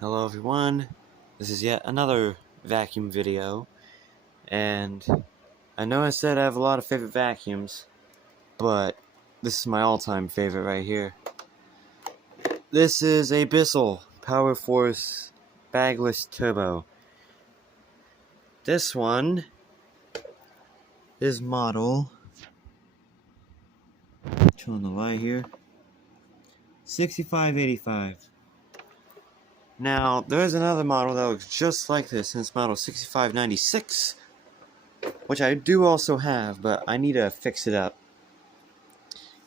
Hello everyone, this is yet another vacuum video, and I know I said I have a lot of favorite vacuums, but this is my all-time favorite right here. This is a Bissell PowerForce bagless turbo. This one is model, on the light here, 6585. Now, there is another model that looks just like this, and it's model 6596, which I do also have, but I need to fix it up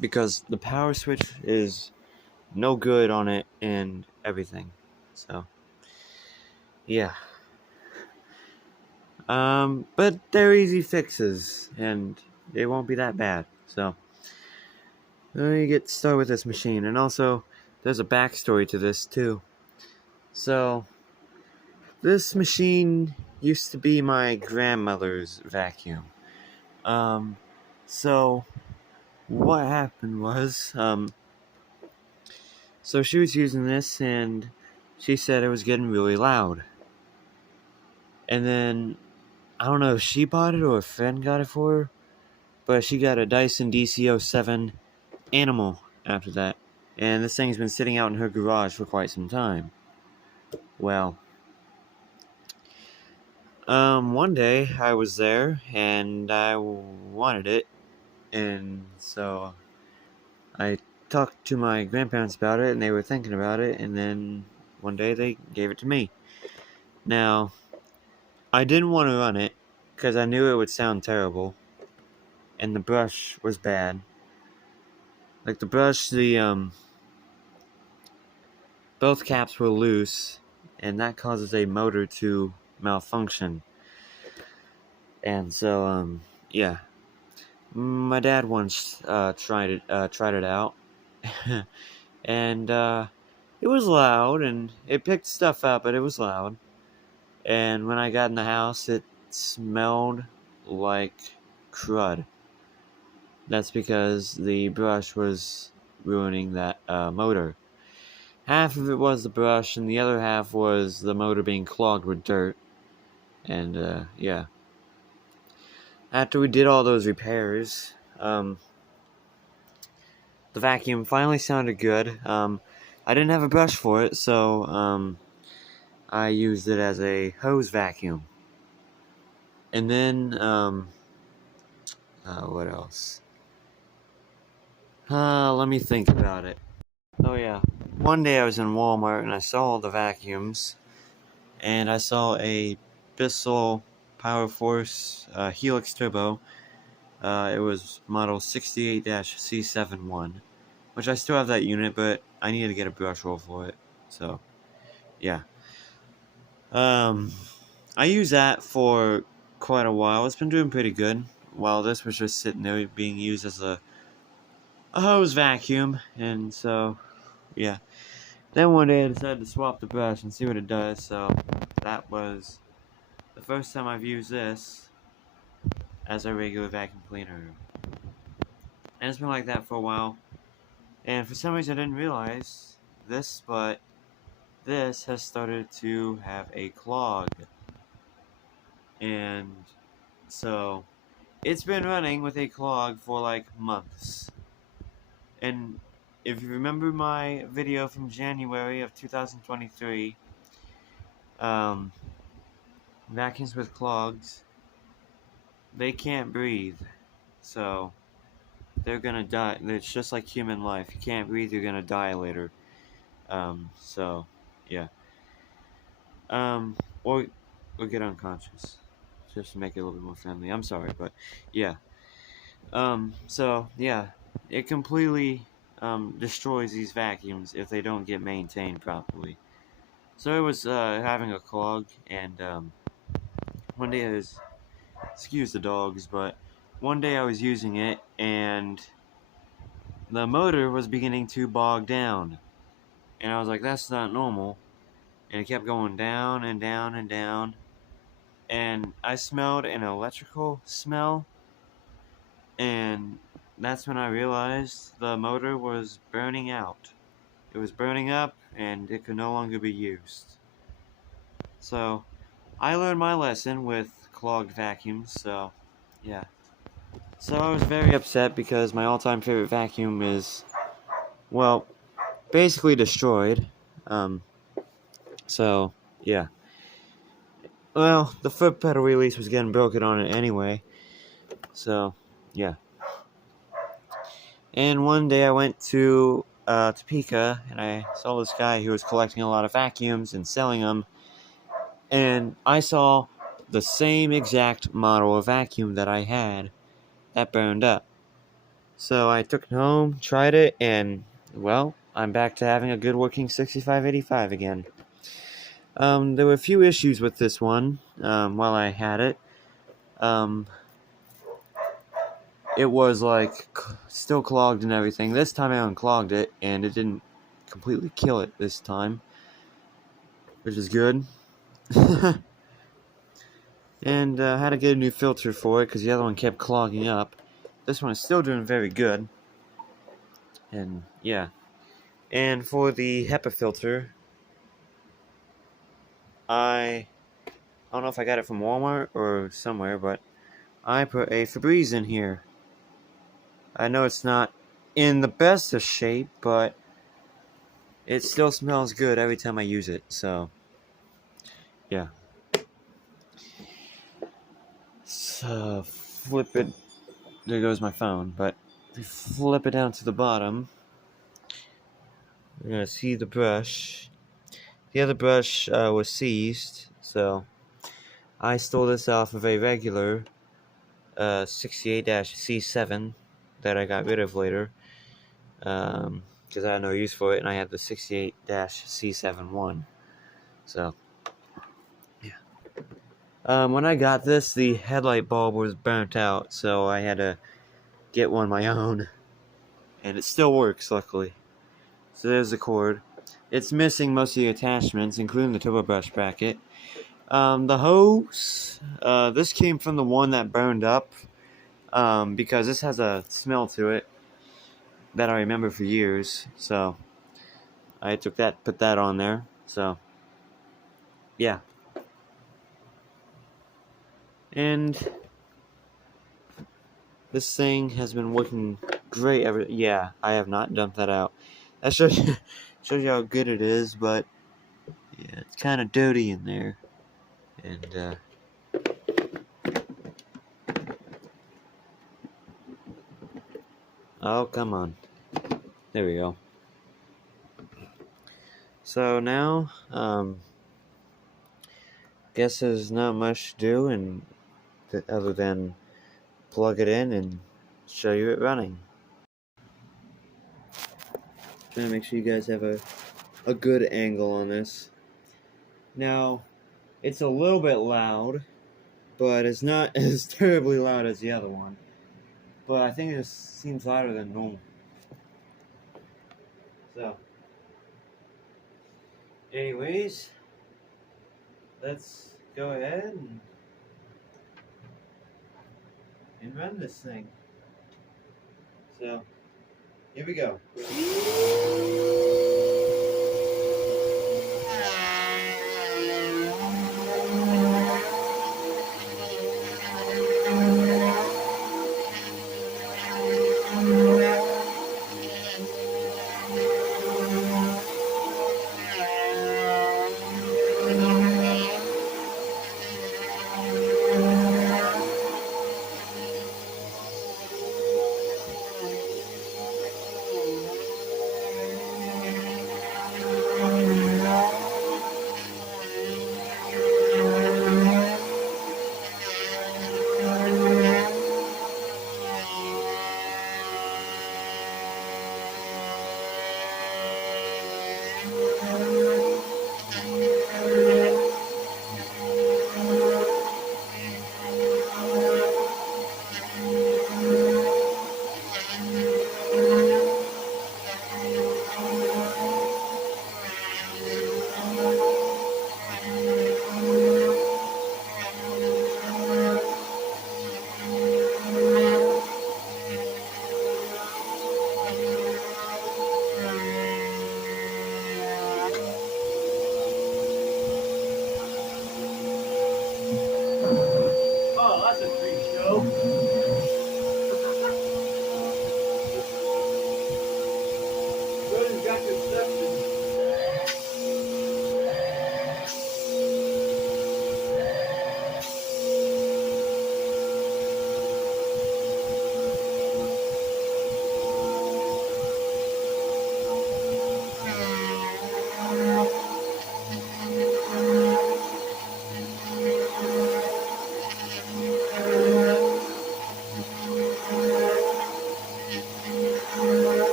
because the power switch is no good on it and everything. So, yeah. But they're easy fixes, and they won't be that bad. So, let me get started with this machine. And also, there's a backstory to this, too. So, this machine used to be my grandmother's vacuum. So what happened was, so she was using this and she said it was getting really loud. And then, I don't know if she bought it or a friend got it for her, but she got a Dyson DC-07 Animal after that. And this thing's been sitting out in her garage for quite some time. Well, one day I was there and I wanted it, and so I talked to my grandparents about it and they were thinking about it, and then one day they gave it to me. Now, I didn't want to run it because I knew it would sound terrible, and the brush was bad. Like the brush, both caps were loose, and that causes a motor to malfunction. And so, yeah. My dad once tried it out, and it was loud, and it picked stuff up, but it was loud. And when I got in the house, it smelled like crud. That's because the brush was ruining that motor. Half of it was the brush, and the other half was the motor being clogged with dirt. And yeah. After we did all those repairs, the vacuum finally sounded good. I didn't have a brush for it, so I used it as a hose vacuum. And then, what else? Let me think about it. Oh yeah, one day I was in Walmart and I saw the vacuums, and I saw a Bissell PowerForce Helix Turbo. It was model 68-C71, which I still have that unit, but I needed to get a brush roll for it. So, yeah. I used that for quite a while. It's been doing pretty good, while this was just sitting there being used as a hose vacuum. And so, yeah. Then one day I decided to swap the brush and see what it does. So that was the first time I've used this as a regular vacuum cleaner. And it's been like that for a while. And for some reason I didn't realize this, but this has started to have a clog. And so it's been running with a clog for like months. And if you remember my video from January of 2023, vacuums with clogs, they can't breathe. So they're gonna die. It's just like human life. You can't breathe, you're gonna die later. So yeah. Or get unconscious. Just to make it a little bit more friendly. I'm sorry, but yeah. So yeah, it completely destroys these vacuums if they don't get maintained properly. So it was having a clog, and one day I was, excuse the dogs, but one day I was using it, and the motor was beginning to bog down, and I was like, that's not normal, and it kept going down and down and down, and I smelled an electrical smell, and that's when I realized the motor was burning out. it was burning up and it could no longer be used. So I learned my lesson with clogged vacuums, so yeah. So I was very upset because my all-time favorite vacuum is, well, basically destroyed. So yeah. Well, the foot pedal release was getting broken on it anyway. So yeah. And one day I went to Topeka and I saw this guy who was collecting a lot of vacuums and selling them. And I saw the same exact model of vacuum that I had that burned up. So I took it home, tried it, and, well, I'm back to having a good working 6585 again. There were a few issues with this one while I had it. It was like still clogged and everything. This time I unclogged it, and it didn't completely kill it this time, which is good. And I had to get a new filter for it because the other one kept clogging up. This one is still doing very good. And yeah. And for the HEPA filter, I don't know if I got it from Walmart or somewhere, but I put a Febreze in here. I know it's not in the best of shape, but it still smells good every time I use it, so yeah. So flip it, there goes my phone, but if you flip it down to the bottom, you're gonna see the brush. The other brush was seized, so I stole this off of a regular 68-C7 that I got rid of later because I had no use for it, and I had the 68-C7 one. So yeah. When I got this, the headlight bulb was burnt out, so I had to get one of my own, and it still works, luckily. So there's the cord. It's missing most of the attachments, including the turbo brush bracket. The hose, this came from the one that burned up, because this has a smell to it that I remember for years, so I put that on there, so yeah. And this thing has been working great yeah, I have not dumped that out. That shows you how good it is, but yeah, it's kind of dirty in there. And oh, come on. There we go. So now, guess there's not much to do and other than plug it in and show you it running. Trying to make sure you guys have a good angle on this. Now, it's a little bit loud, but it's not as terribly loud as the other one. But I think this seems louder than normal. So, anyways, let's go ahead and run this thing. So, here we go.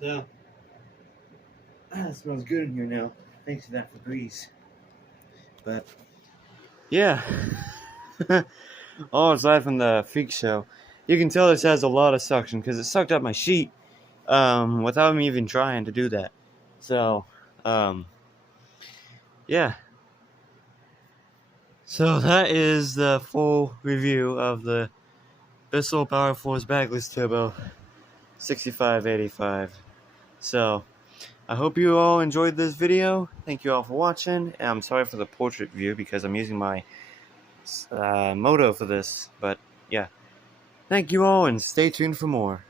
So, it smells good in here now. Thanks to that Febreze. But, yeah. All aside from the freak show, you can tell this has a lot of suction because it sucked up my sheet without me even trying to do that. So, yeah. So that is the full review of the Bissell PowerForce Bagless Turbo 6585. So, I hope you all enjoyed this video. Thank you all for watching. And I'm sorry for the portrait view because I'm using my Moto for this. But, yeah. Thank you all and stay tuned for more.